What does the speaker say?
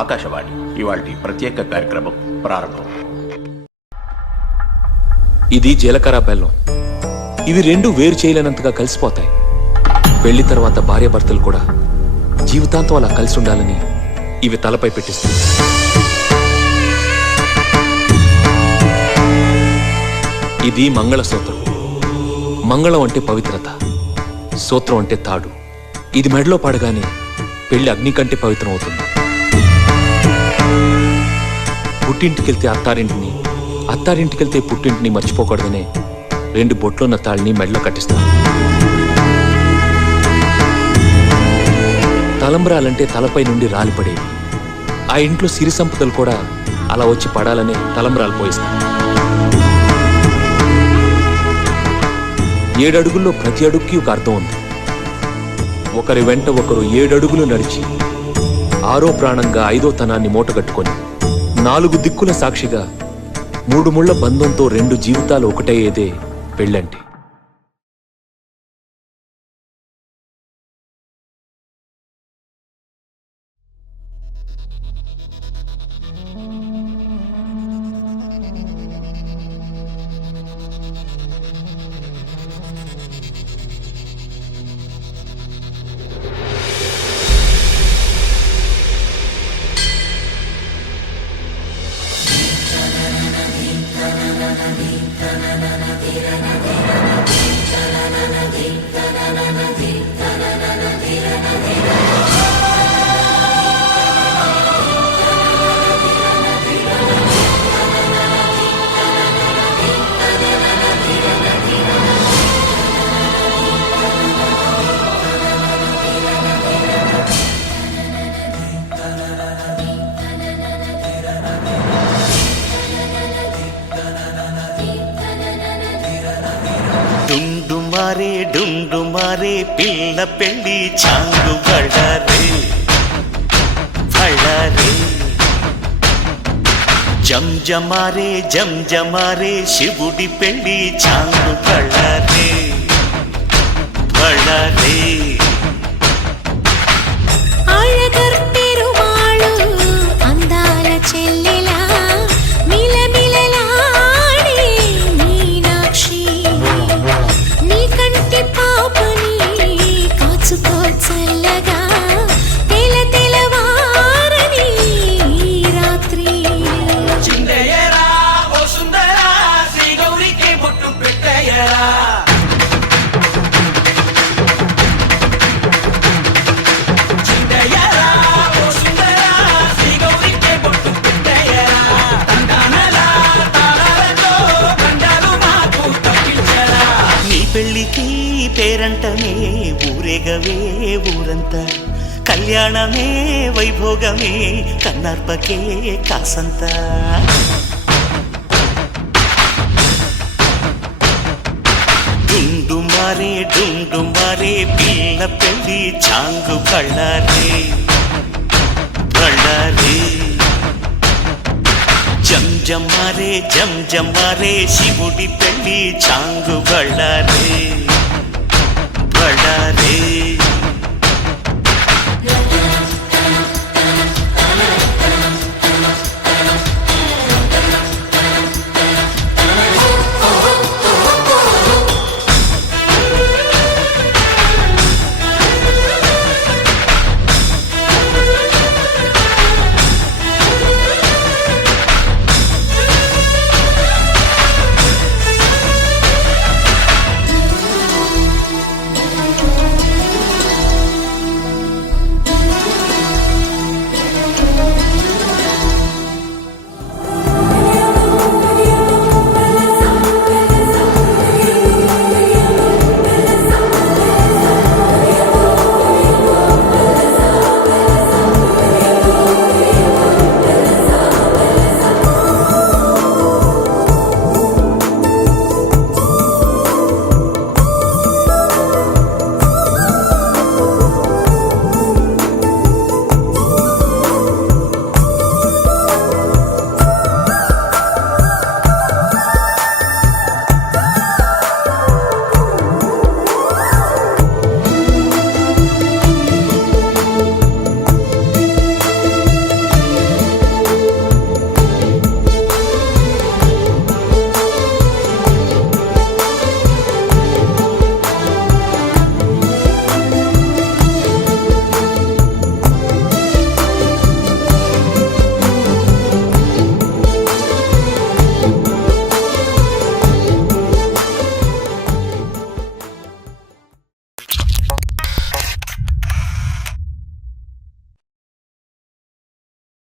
ఆకాశవాణి ఇవాల్టి ప్రత్యేక కార్యక్రమం ప్రారంభం. ఇది జీలకర్ర బెల్లం. ఇవి రెండు వేరు చేయలేనంతగా కలిసిపోతాయి. పెళ్లి తర్వాత భార్యాభర్తలు కూడా జీవితాంతం అలా కలిసి ఉండాలని ఇవి తలపై పెట్టిస్తుంది. ఇది మంగళసూత్రం. మంగళం అంటే పవిత్రత, సూత్రం అంటే తాడు. ఇది మెడలో పడగానే పెళ్లి అగ్ని కంటే పవిత్రం అవుతుంది. పుట్టింటికెళ్తే అత్తారింటిని, అత్తారింటికెళ్తే పుట్టింటిని మర్చిపోకూడదనే రెండు బొట్లున్న తాళ్ళని మెడలో కట్టిస్తారు. తలంబ్రాలంటే తలపై నుండి రాలిపడేవి. ఆ ఇంట్లో సిరి సంపదలు కూడా అలా వచ్చి పడాలనే తలంబ్రాలు పోయిస్తారు. 7 అడుగుల్లో ప్రతి అడుగుకి ఒక అర్థం ఉంది. ఒకరి వెంట ఒకరు 7 అడుగులు నడిచి 6వ ప్రాణంగా 5వ తనాన్ని మూటగట్టుకొని 4 దిక్కుల సాక్షిగా 3 ముళ్ల బంధంతో 2 జీవితాలు ఒకటయ్యేదే పెళ్ళంటే. డుండుమారే పిల్ల పెళ్ళి చాంగు బళ్ళారే బళ్ళారే. జంజమారే శివుడి పెళ్ళి చాంగు బళ్ళారే బళ్ళారే. అందాల చెల్లెలా పెళ్ళికి పేరంటమే ఊరేగవే ఊరంతా. కళ్యాణమే వైభోగమే కన్నార్పకే కాసంతా. డుండుమారే పిల్ల పెళ్ళి చాంగు బళ్ళారే బళ్ళారే. జంజమారే శివుడి పెళ్ళి చాంగు బళ్ళారే బళ్ళారే.